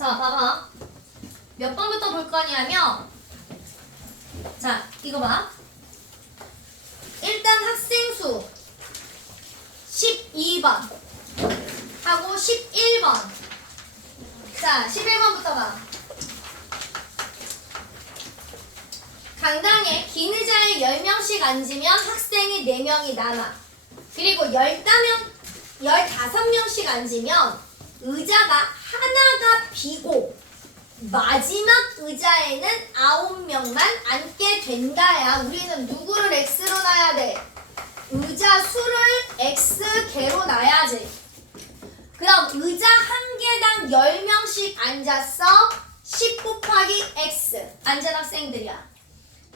자, 봐봐. 몇 번부터 볼 거냐면, 자, 이거 봐. 일단 학생 수 12번 하고 11번. 자, 11번부터 봐. 강당에 긴 의자에 10명씩 앉으면 학생이 4명이 남아. 그리고 15명, 15명씩 앉으면 의자가 하나가 비고 마지막 의자에는 9명만 앉게 된다야. 우리는 누구를 X로 놔야 돼? 의자 수를 X개로 놔야지. 그럼 의자 한 개당 10명씩 앉았어. 10 곱하기 X. 앉은 학생들이야.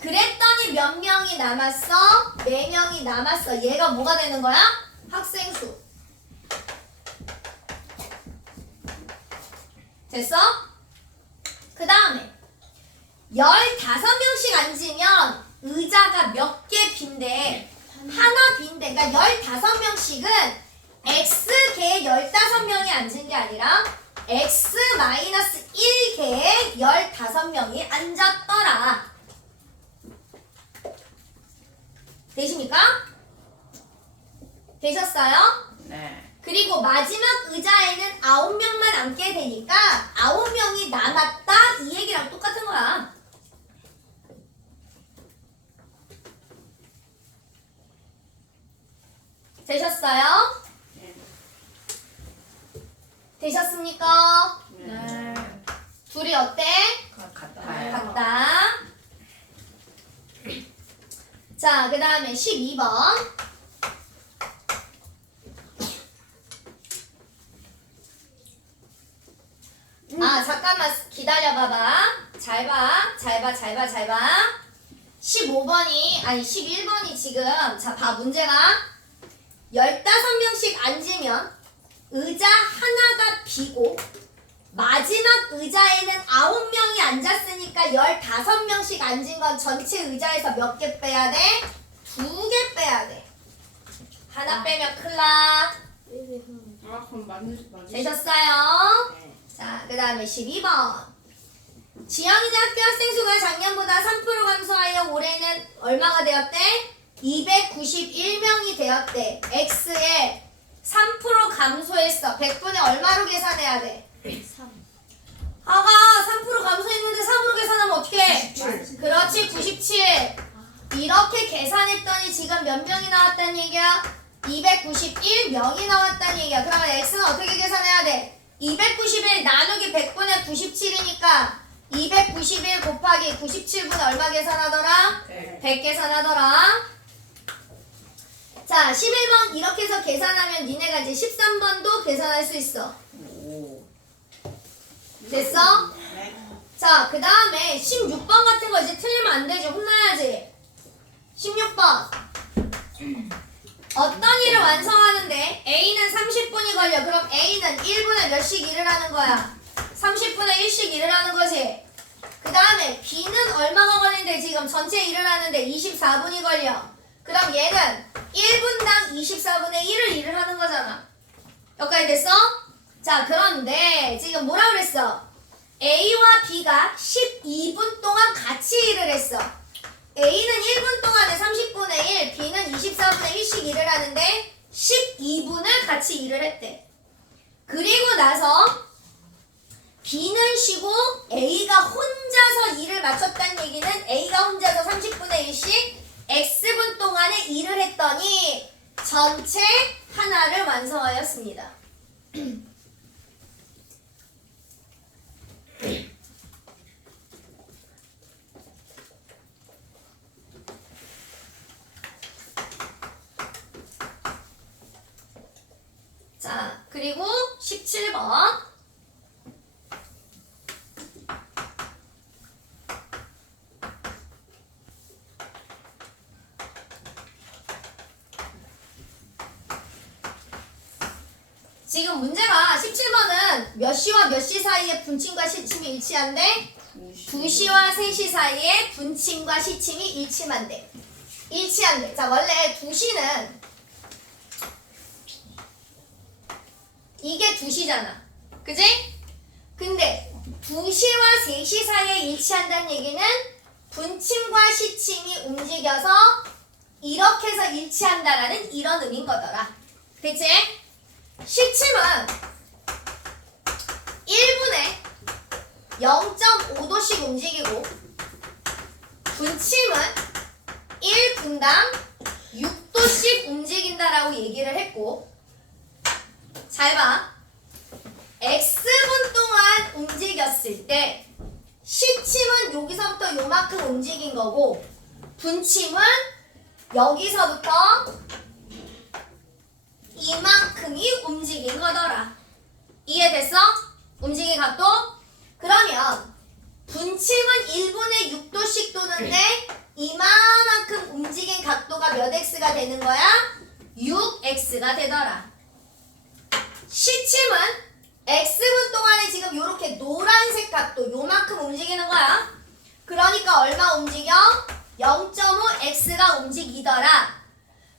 그랬더니 몇 명이 남았어? 4명이 남았어. 얘가 뭐가 되는 거야? 학생 수. 됐어? 그 다음에 15명씩 앉으면 의자가 몇 개 빈대? 하나 빈대. 그러니까 15명씩은 X개 15명이 앉은 게 아니라 X 1개에 15명이 앉았더라. 되십니까? 되셨어요? 네. 그리고 마지막 의자에는 아홉 명만 앉게 되니까 아홉 명이 남았다 이 얘기랑 똑같은 거야. 되셨어요? 네. 되셨습니까? 네. 둘이 어때? 같아요. 같다. 자, 그 다음에 12번. 아, 잠깐만 기다려봐봐. 잘 봐. 잘 봐, 잘 봐, 잘 봐. 15번이, 아니 11번이 지금, 자, 봐, 문제가 15명씩 앉으면 의자 하나가 비고 마지막 의자에는 9명이 앉았으니까 15명씩 앉은 건 전체 의자에서 몇 개 빼야 돼? 두 개 빼야 돼. 하나 빼면 큰일 나. 아, 그럼 맞는 맞으 되셨어요? 네. 자, 그 다음에 12번. 지영이네 학교 학생 수가 작년보다 3% 감소하여 올해는 얼마가 되었대? 291명이 되었대. X에 3% 감소했어. 100분의 얼마로 계산해야 돼? 3. 아가 3% 감소했는데 3으로 계산하면 어떻게? 97. 그렇지 97. 이렇게 계산했더니 지금 몇 명이 나왔다는 얘기야? 291명이 나왔다는 얘기야. 그러면 x는 어떻게 계산해야 돼? 291 나누기 100분의 97이니까 291 곱하기 97분의 얼마 계산하더라? 네. 100 계산하더라. 자, 11번 이렇게 해서 계산하면 니네가 이제 13번도 계산할 수 있어. 오. 됐어? 네. 자, 그 다음에 16번 같은 거 이제 틀리면 안 되지. 혼나야지. 16번. 어떤 일을 완성하는데 A는 30분이 걸려. 그럼 A는 1분에 몇씩 일을 하는 거야? 30분에 1씩 일을 하는 거지. 그 다음에 B는 얼마가 걸린대? 지금 전체 일을 하는데 24분이 걸려. 그럼 얘는 1분당 24분의 1을 일을 하는 거잖아. 여기까지 됐어? 자, 그런데 지금 뭐라 그랬어? A와 B가 12분 동안 같이 일을 했어. A는 1분 동안에 30분의 1, B는 24분의 1씩 일을 하는데 12분을 같이 일을 했대. 그리고 나서 B는 쉬고 A가 혼자서 일을 마쳤다는 얘기는 A가 혼자서 30분의 1씩 X분 동안에 일을 했더니 전체 하나를 완성하였습니다. 자, 그리고 17번. 지금 문제가 17번은 몇 시와 몇 시 사이에 분침과 시침이 일치한데 2시와 3시 사이에 분침과 시침이 일치한대. 일치한대. 자, 원래 2시는 이게 2시잖아. 그지? 근데 2시와 3시 사이에 일치한다는 얘기는 분침과 시침이 움직여서 이렇게 해서 일치한다라는 이런 의미인 거더라. 됐지? 시침은 1분에 0.5도씩 움직이고 분침은 1분당 6도씩 움직인다라고 얘기를 했고 잘 봐. X분 동안 움직였을 때 시침은 여기서부터 요만큼 움직인 거고 분침은 여기서부터 이만큼이 움직인 거더라. 이해됐어? 움직임 각도? 그러면 분침은 1분에 6도씩 도는데 이만큼 움직인 각도가 몇 x가 되는 거야? 6x가 되더라. 시침은 x분 동안에 지금 이렇게 노란색 각도 요만큼 움직이는 거야. 그러니까 얼마 움직여? 0.5x가 움직이더라.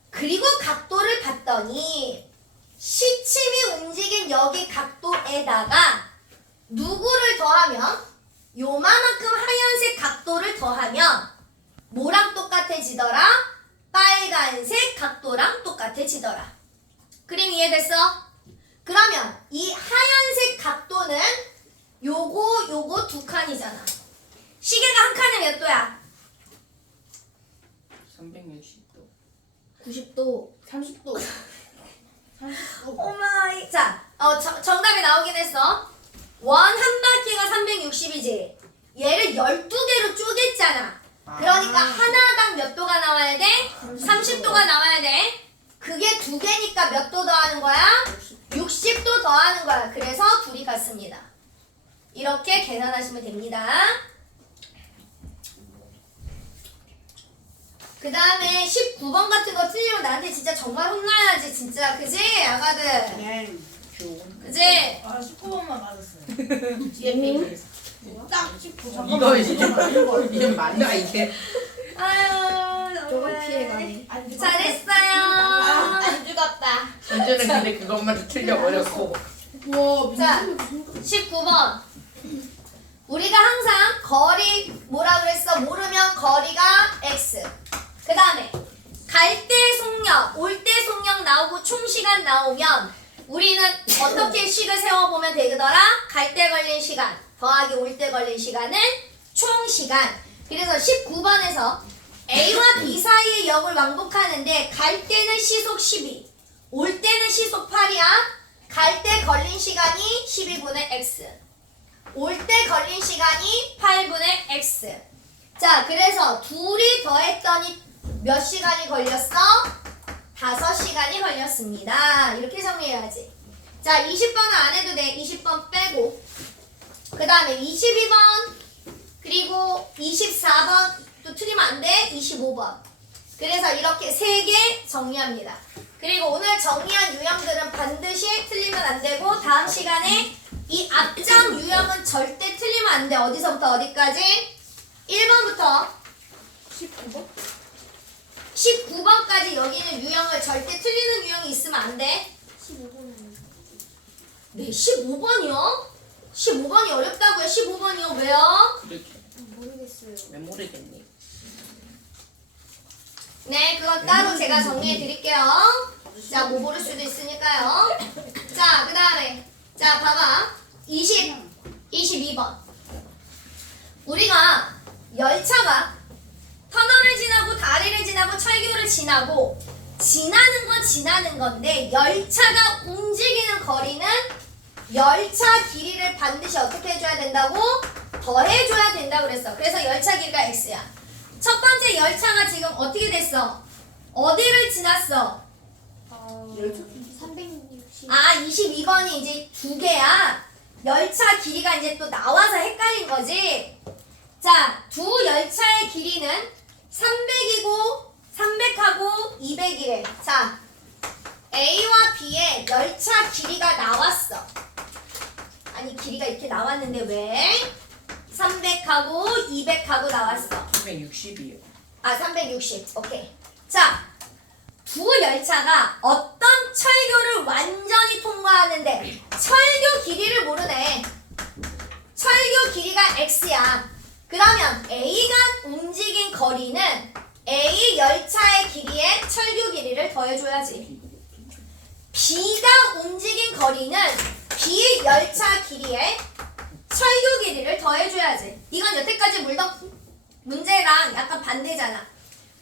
그리고 각도를 봤더니 시침이 움직인 여기 각도에다가 누구를 더하면 요만큼 하얀색 각도를 더하면 뭐랑 똑같아지더라? 빨간색 각도랑 똑같아지더라. 그림 이해됐어? 그러면 이 하얀색 각도는 요거 요거 두 칸이잖아. 시계가 한 칸에 몇 도야? 360도. 90도. 30도. 30도. 오마이. 자, 어, 저- 정답이 나오긴 했어. 원 한 바퀴가 360이지. 얘를 12개로 쪼갰잖아. 그러니까 하나당 몇 도가 나와야 돼? 30도가 나와야 돼. 그게 두 개니까 몇 도 더하는 거야? 60도 더하는 거야. 그래서 둘이 같습니다. 이렇게 계산하시면 됩니다. 그 다음에 19번 같은 거 틀리면 나한테 진짜 정말 혼나야지 진짜 그지 아가들 네. 그지 아 19번만 맞았어요. 딱 19. 이거 이제 이게 맞나 이게? 아유 피해가네. 잘했어요. 안 죽었다. 전전에 근데 그것만 틀려버렸고. 와 자 19번. 우리가 항상 거리 뭐라 그랬어? 모르면 거리가 x. 그 다음에 갈 때 속력 올 때 속력 나오고 총 시간 나오면 우리는 어떻게 식을 세워보면 되더라? 갈 때 걸린 시간 더하기 올 때 걸린 시간은 총 시간. 그래서 19번에서 A와 B 사이의 역을 왕복하는데 갈 때는 시속 12 올 때는 시속 8이야. 갈 때 걸린 시간이 12분의 x 올 때 걸린 시간이 8분의 x. 자 그래서 둘이 더했더니 몇 시간이 걸렸어? 5시간이 걸렸습니다. 이렇게 정리해야지. 자 20번은 안 해도 돼. 20번 빼고. 그 다음에 22번 그리고 24번 또 틀리면 안 돼 25번 그래서 이렇게 세 개 정리합니다 그리고 오늘 정리한 유형들은 반드시 틀리면 안 되고 다음 시간에 이 앞장 유형은 절대 틀리면 안 돼. 어디서부터 어디까지? 1번부터 19번? 19번까지 여기는 유형을 절대 틀리는 유형이 있으면 안 돼. 15번은 네, 15번이요? 15번이 어렵다고요? 15번이요? 왜요? 그렇게 모르겠어요. 왜 모르겠니? 네, 그건 따로 제가 정리해 드릴게요. 자, 뭐 모를 수도 있으니까요. 자, 그 다음에. 자, 봐봐. 20, 22번. 우리가 열차가 터널을 지나고 다리를 지나고 철교를 지나고 지나는 건 지나는 건데 열차가 움직이는 거리는 열차 길이를 반드시 어떻게 해줘야 된다고? 더해줘야 된다고 그랬어. 그래서 열차 길이가 x야. 첫 번째 열차가 지금 어떻게? 어디를 지났어? 어, 360. 아, 22번이 이제 두 개야. 열차 길이가 이제 또 나와서 헷갈린 거지. 자, 두 열차의 길이는 300이고 300하고 200이래. 자, A와 B의 열차 길이가 나왔어. 아니, 길이가 이렇게 나왔는데 왜? 300하고 200하고 나왔어. 360이요. 아, 360. 오케이. 자, 두 열차가 어떤 철교를 완전히 통과하는데 철교 길이를 모르네. 철교 x야. 그러면 A가 움직인 거리는 A 열차의 길이에 철교 길이를 더해줘야지. B가 움직인 거리는 B 열차 길이에 철교 길이를 더해줘야지. 이건 여태까지 물던 문제랑 약간 반대잖아.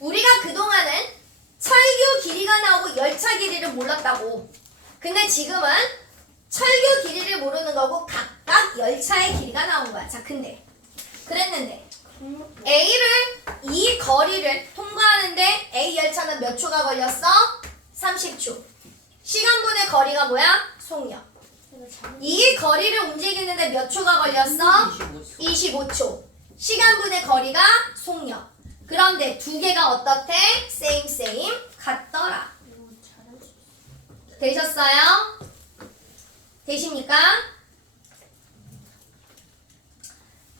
우리가 그동안은 철교 길이가 나오고 열차 길이를 몰랐다고. 근데 지금은 철교 길이를 모르는 거고 각각 열차의 길이가 나온 거야. 자, 근데 그랬는데 A를 이 거리를 통과하는데 A 열차는 몇 초가 걸렸어? 30초. 시간분의 거리가 뭐야? 속력. 이 거리를 움직이는데 몇 초가 걸렸어? 25초. 25초. 시간분의 거리가 속력. 그런데 두 개가 어떻대? same same 같더라. 되셨어요? 되십니까?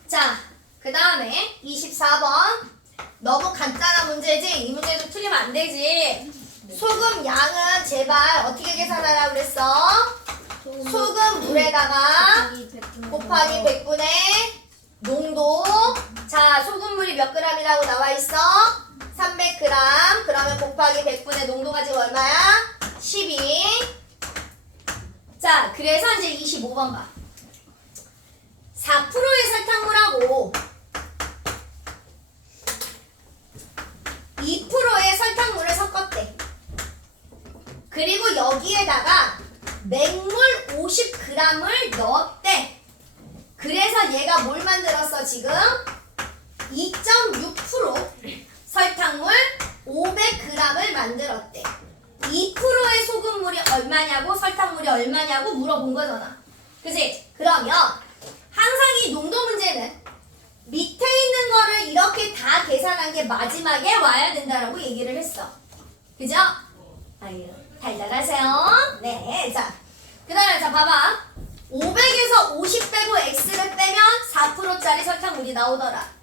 자, 그 다음에 24번. 너무 간단한 문제지? 이 문제도 틀리면 안 되지. 소금 양은 제발 어떻게 계산하라 그랬어? 소금 물에다가 곱하기 100분의 농도. 자, 소금물이 몇 g이라고 나와 있어? 300g. 그러면 곱하기 100분의 농도가 지금 얼마야? 12. 자, 그래서 이제 25번 봐. 4%의 설탕물하고 2%의 설탕물을 섞었대. 그리고 여기에다가 맹물 50g을 넣었대. 그래서 얘가 뭘 만들었어 지금? 2.6% 설탕물 500g을 만들었대. 2%의 소금물이 얼마냐고 설탕물이 얼마냐고 물어본 거잖아. 그지? 그러면 항상 이 농도 문제는 밑에 있는 거를 이렇게 다 계산한 게 마지막에 와야 된다라고 얘기를 했어. 그죠? 아유, 달달하세요. 네, 자. 그 다음에 자, 봐봐. 500에서 50 빼고 x를 빼면 4%짜리 설탕물이 나오더라.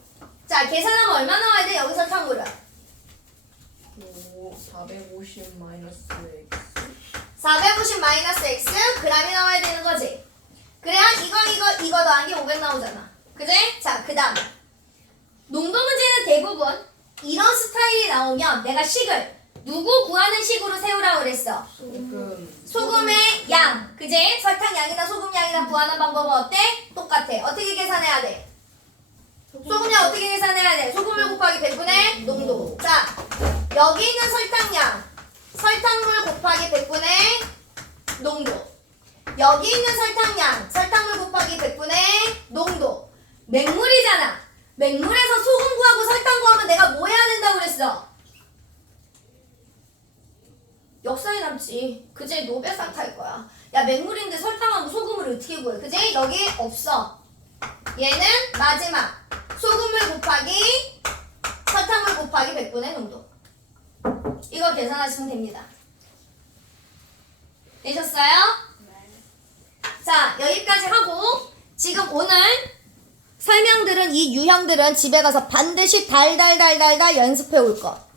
자, 계산하면 얼마 나와야 돼? 여기 설탕물은. 오, 450 마이너스 x. 450 마이너스 x g이 나와야 되는 거지. 그래야 이거 이거 이거 더한 게 500 나오잖아. 그지? 자, 그 다음. 농도 문제는 대부분 이런 스타일이 나오면 내가 식을 누구 구하는 식으로 세우라고 그랬어. 소금. 소금의 양, 그지? 설탕 양이나 소금 양이나 구하는 방법은 어때? 똑같아. 어떻게 계산해야 돼? 소금량 어떻게 계산해야 돼? 소금물 곱하기 100분의 농도. 자, 여기 있는 설탕량. 설탕물 곱하기 100분의 농도. 여기 있는 설탕량. 설탕물 곱하기 100분의 농도. 맹물이잖아. 맹물에서 소금 구하고 설탕 구하면 내가 뭐 해야 된다고 그랬어? 역사에 남지. 그제 노벨상 탈 거야. 야, 맹물인데 설탕하고 소금을 어떻게 구해? 그제 여기 없어. 얘는 마지막. 소금물 곱하기 설탕물 곱하기 100분의 농도. 이거 계산하시면 됩니다. 되셨어요? 자, 여기까지 하고 지금 오늘 설명들은 이 유형들은 집에 가서 반드시 달달달달달 연습해 올 거.